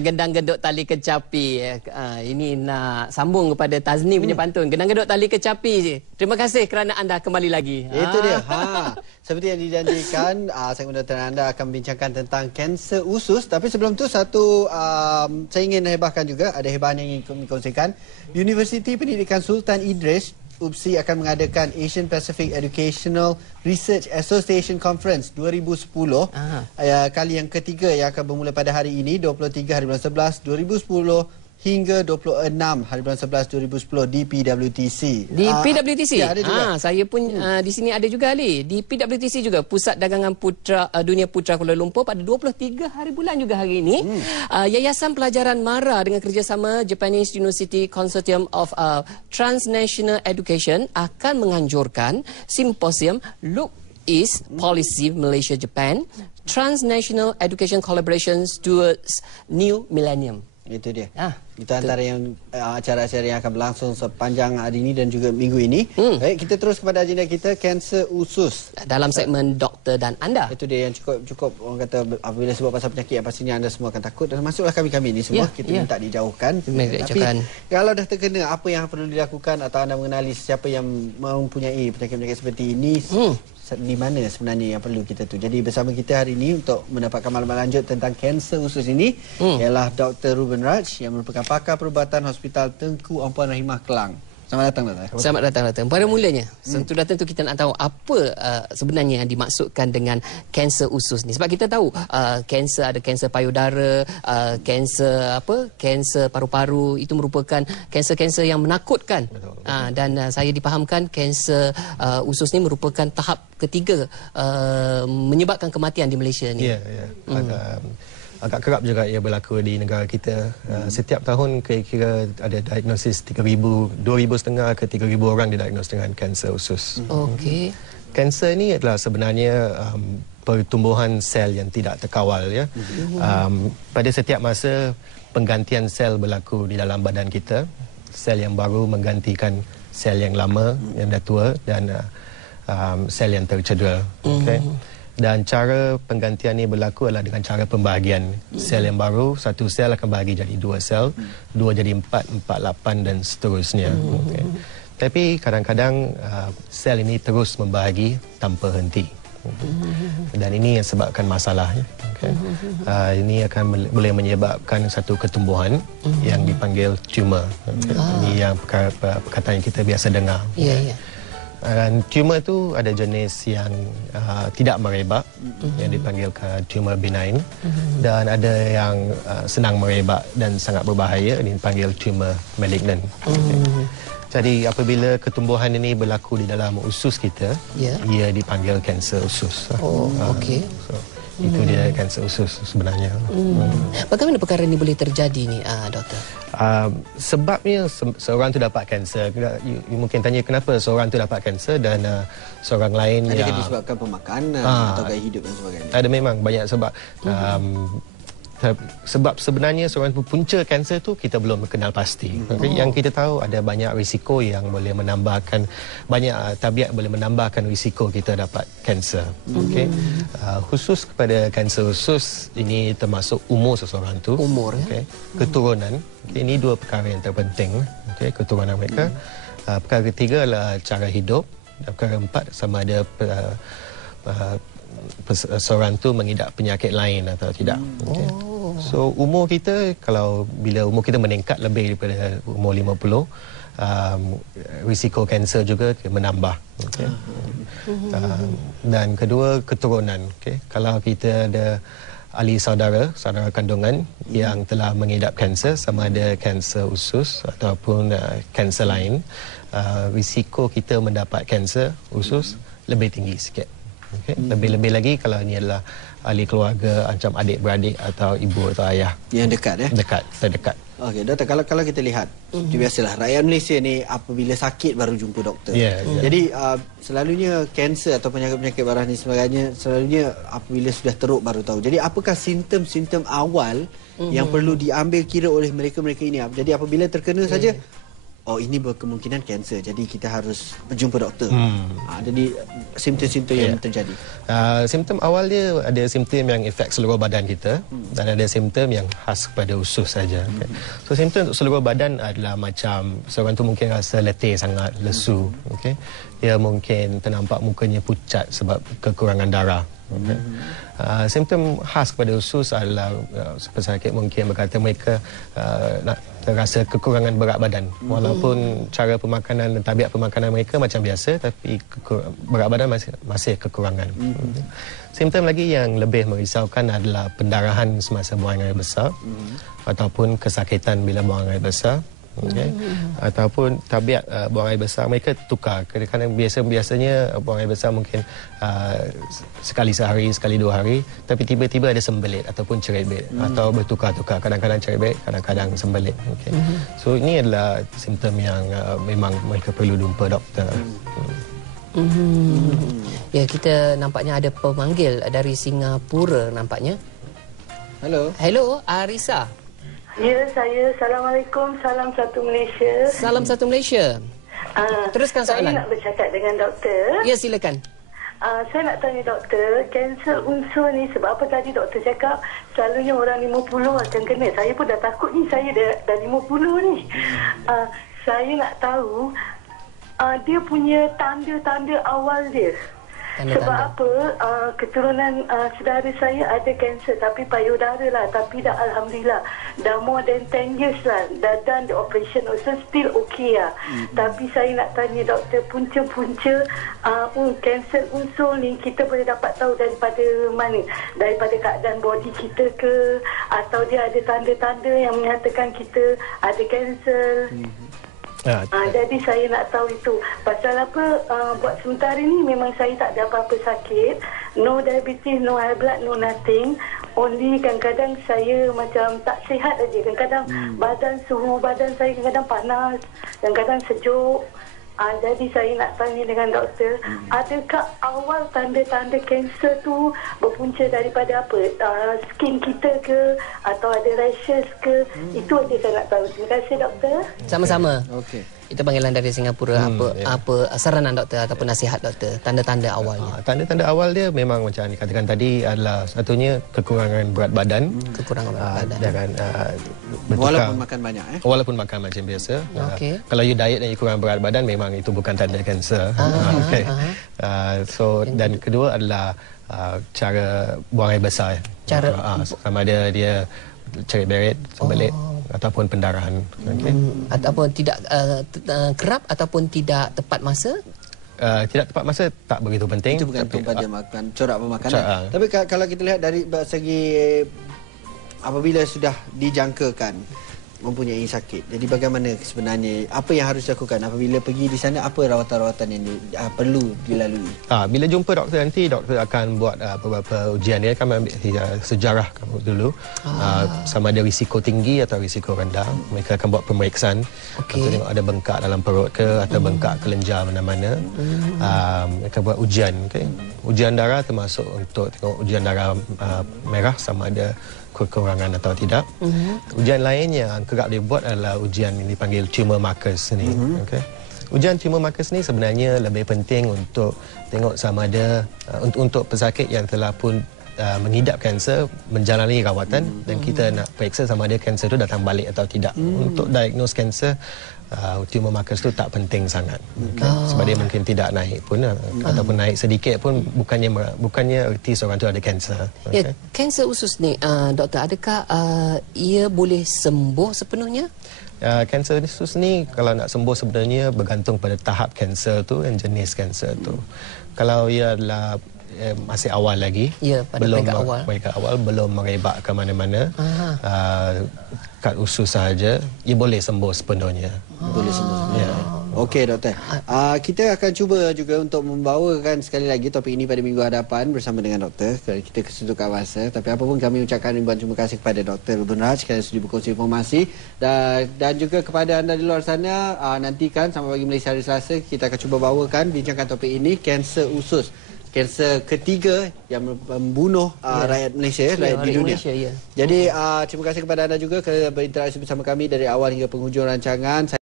gendang geduk tali kecapi. Ini nak sambung kepada Tazni punya pantun. Gendang geduk tali kecapi. Terima kasih kerana anda kembali lagi. Itu dia. Seperti yang dijanjikan, segmen doktor anda akan membincangkan tentang kanser usus. Tapi sebelum tu saya ingin hebahkan juga, ada hebahan yang ingin dikongsikan. Universiti Pendidikan Sultan Idris UPSI akan mengadakan Asian Pacific Educational Research Association Conference 2010. Kali yang ketiga yang akan bermula pada hari ini 23 hari bulan 11 2010 hingga 26 hari bulan 11 2010 di PWTC. Di PWTC? Ya, ada juga. Saya pun di sini ada juga, Ali. Di PWTC juga, Pusat Dagangan Putra Dunia Putra Kuala Lumpur, pada 23 hari bulan juga hari ini. Yayasan Pelajaran MARA dengan kerjasama Japanese University Consortium of Transnational Education akan menganjurkan simposium Look East Policy Malaysia Japan Transnational Education Collaborations Towards New Millennium. Itu dia. Itu antara yang acara-acara yang akan berlangsung sepanjang hari ini dan juga minggu ini. Baik, kita terus kepada agenda kita, kanser usus. Dalam segmen doktor dan anda. Itu dia yang cukup orang kata apabila sebab pasal penyakit yang pastinya anda semua akan takut, dan masuklah kami ini semua kita minta dijauhkan. Tapi kalau dah terkena, apa yang perlu dilakukan atau anda mengenali siapa yang mempunyai penyakit-penyakit seperti ini, di mana sebenarnya yang perlu kita tu. Jadi bersama kita hari ini untuk mendapatkan maklumat lanjut tentang kanser usus ini ialah Dr. Ruben Raj yang merupakan pakar perubatan Hospital Tengku Puan Rahimah Kelang. Selamat datang, Doktor. Selamat datang, Doktor. Pada mulanya, sudah tentu kita nak tahu apa sebenarnya yang dimaksudkan dengan kanser usus ni. Sebab kita tahu kanser, ada kanser payudara, kanser paru-paru, itu merupakan kanser-kanser yang menakutkan. Dan saya dipahamkan kanser usus ni merupakan tahap ketiga menyebabkan kematian di Malaysia ni. Ya. Agak kerap juga ia berlaku di negara kita. Setiap tahun kira-kira ada diagnosis 2,500 ke 3,000 orang didiagnos dengan kanser usus. Okey. Kanser ni adalah sebenarnya pertumbuhan sel yang tidak terkawal, ya. Pada setiap masa penggantian sel berlaku di dalam badan kita. Sel yang baru menggantikan sel yang lama, yang dah tua, dan sel yang tercedera. Okay? Dan cara penggantian ini berlaku adalah dengan cara pembahagian. Sel yang baru, satu sel akan bahagi jadi 2 sel, 2 jadi 4, 4, 8 dan seterusnya. Okay. Tapi kadang-kadang sel ini terus membahagi tanpa henti. Dan ini yang sebabkan masalah. Okay. Ini akan boleh menyebabkan satu ketumbuhan yang dipanggil tumor. Okay. Ini yang perkataan yang kita biasa dengar. Dan tumor itu ada jenis yang tidak merebak, yang dipanggil tumor benign, dan ada yang senang merebak dan sangat berbahaya, yang dipanggil tumor malignant. Jadi apabila ketumbuhan ini berlaku di dalam usus kita, ia dipanggil kanser usus. Itu dia kanser usus sebenarnya. Bagaimana perkara ini boleh terjadi ni, Doktor? Sebabnya seorang tu dapat kanser. You mungkin tanya kenapa seorang tu dapat kanser dan seorang lain adakah disebabkan pemakanan atau gaya hidup dan sebagainya? Ada, memang banyak sebab. Sebab sebenarnya seorang punca kanser tu kita belum kenal pasti. Yang kita tahu ada banyak risiko yang boleh menambahkan, banyak tabiat boleh menambahkan risiko kita dapat kanser. Khusus kepada kanser usus ini termasuk umur seseorang tu, keturunan. Ini dua perkara yang terpenting. Keturunan mereka. Perkara ketiga adalah cara hidup. Dan perkara keempat sama ada seorang tu mengidap penyakit lain atau tidak. So umur kita, kalau bila umur kita meningkat lebih daripada umur 50, risiko kanser juga menambah. Dan kedua, keturunan. Kalau kita ada ahli saudara kandungan yang telah mengidap kanser, sama ada kanser usus ataupun kanser lain, risiko kita mendapat kanser usus lebih tinggi sikit. Lebih-lebih lagi kalau ini adalah ahli keluarga, macam adik-beradik atau ibu atau ayah. Yang dekat, terdekat. Okey, Doktor, kalau kita lihat, biasalah rakyat Malaysia ni apabila sakit baru jumpa doktor. Jadi selalunya kanser atau penyakit-penyakit barang ni sebagainya, selalunya apabila sudah teruk baru tahu. Jadi apakah simptom-simptom awal yang perlu diambil kira oleh mereka-mereka ini? Jadi apabila terkena saja, oh ini berkemungkinan kanser, jadi kita harus berjumpa doktor. Jadi simptom-simptom yang terjadi. Simptom awal dia ada simptom yang efek seluruh badan kita dan ada simptom yang khas kepada usus saja. Okay. So simptom untuk seluruh badan adalah macam seorang tu mungkin rasa letih sangat, lesu. Okay. Dia mungkin ternampak mukanya pucat sebab kekurangan darah. Okay. Simptom khas kepada usus adalah pesakit mungkin berkata mereka nak terasa kekurangan berat badan. Walaupun cara pemakanan dan tabiat pemakanan mereka macam biasa, tapi berat badan masih kekurangan. Simptom lagi yang lebih merisaukan adalah pendarahan semasa buang air besar ataupun kesakitan bila buang air besar. Okay. Ataupun tabiat buang air besar mereka tukar. Kadang-kadang biasanya buang air besar mungkin sekali sehari, sekali 2 hari, tapi tiba-tiba ada sembelit ataupun cerebit atau bertukar-tukar, kadang-kadang cerebit, kadang-kadang sembelit. Okay. So ini adalah simptom yang memang mereka perlu jumpa doktor. Ya, kita nampaknya ada pemanggil dari Singapura nampaknya. Hello, Arisa. Ya, saya. Assalamualaikum. Salam satu Malaysia. Salam satu Malaysia. Teruskan soalan. Saya nak bercakap dengan doktor. Ya, silakan. Saya nak tanya doktor, kanser unsur ni sebab apa tadi doktor cakap selalunya orang 50 akan kena. Saya pun dah takut ni, saya dah 50 ni. Saya nak tahu dia punya tanda-tanda awal dia. Sebab apa keturunan saudara saya ada kanser tapi payudara lah, tapi dah alhamdulillah dah more than 10 years lah dah done the operation, also still okay lah. Tapi saya nak tanya doktor, punca-punca kanser unsur ni kita boleh dapat tahu daripada mana? Daripada keadaan body kita ke, atau dia ada tanda-tanda yang menyatakan kita ada kanser? Jadi saya nak tahu itu. Pasal apa, buat sementara ni memang saya tak ada apa-apa sakit. No diabetes, no high blood, no nothing. Only kadang-kadang saya macam tak sihat aja. Kadang-kadang suhu badan saya kadang-kadang panas, kadang-kadang sejuk. Jadi saya nak tanya dengan doktor, adakah awal tanda-tanda kanser tu berpunca daripada apa? Skin kita ke, atau ada rashes ke? Itu aja saya nak tahu. Terima kasih doktor. Sama-sama. Okey. Itu panggilan dari Singapura. Apa saranan doktor ataupun nasihat doktor, tanda-tanda awalnya? Tanda-tanda awal dia memang macam dikatakan tadi adalah satunya kekurangan berat badan. Kekurangan berat badan. Dan Walaupun makan banyak walaupun makan macam biasa. Okey. Kalau you diet dan you kurang berat badan, memang itu bukan tanda kanser. Okay. So dan kedua adalah cara buang air besar. Sama ada dia cerit-berit, sembelit ataupun pendarahan. Okay. Ataupun tidak kerap ataupun tidak tepat masa. Tidak tepat masa tak begitu penting. Itu bergantung pada corak pemakanan. Tapi kalau kita lihat dari segi apabila sudah dijangkakan mempunyai sakit, jadi bagaimana sebenarnya, apa yang harus dilakukan apabila pergi di sana, apa rawatan-rawatan yang perlu dilalui? Bila jumpa doktor nanti, doktor akan buat beberapa ujian. Dia akan ambil sejarah kamu dulu, sama ada risiko tinggi atau risiko rendah. Mereka akan buat pemeriksaan. Untuk tengok ada bengkak dalam perut ke, atau bengkak kelenjar mana-mana. Mereka buat ujian. Ujian darah termasuk untuk tengok ujian darah merah sama ada kekurangan atau tidak. Ujian lain yang kerap dibuat adalah ujian yang dipanggil tumor markers ni. Ujian tumor markers ni sebenarnya lebih penting untuk tengok sama ada untuk pesakit yang telah pun mengidap kanser, menjalani rawatan, dan kita nak periksa sama ada kanser itu datang balik atau tidak. Untuk diagnose kanser, tumor markers itu tak penting sangat. Sebab dia mungkin tidak naik pun, ataupun naik sedikit pun bukannya erti seorang itu ada kanser. Ya, kanser usus ni, doktor, adakah ia boleh sembuh sepenuhnya? Kanser usus ni kalau nak sembuh sebenarnya bergantung pada tahap kanser tu dan jenis kanser tu. Kalau ia adalah masih awal lagi, belum peringkat awal, belum merebak ke mana-mana, kat usus sahaja, ia boleh sembuh sepenuhnya. Boleh sembuh sepenuhnya. Okey doktor, kita akan cuba juga untuk membawakan sekali lagi topik ini pada minggu hadapan bersama dengan doktor. Kita kesuntukan masa, tapi apa pun kami ucapkan ribuan terima kasih kepada Dr. Ruben Raj kerana sudi berkongsi informasi, dan juga kepada anda di luar sana, nantikan sampai pagi Malaysia hari Selasa kita akan cuba bawakan bincangkan topik ini, kanser usus. Kanser ketiga yang membunuh rakyat Malaysia, rakyat di dunia. Jadi terima kasih kepada anda juga kerana berinteraksi bersama kami dari awal hingga penghujung rancangan.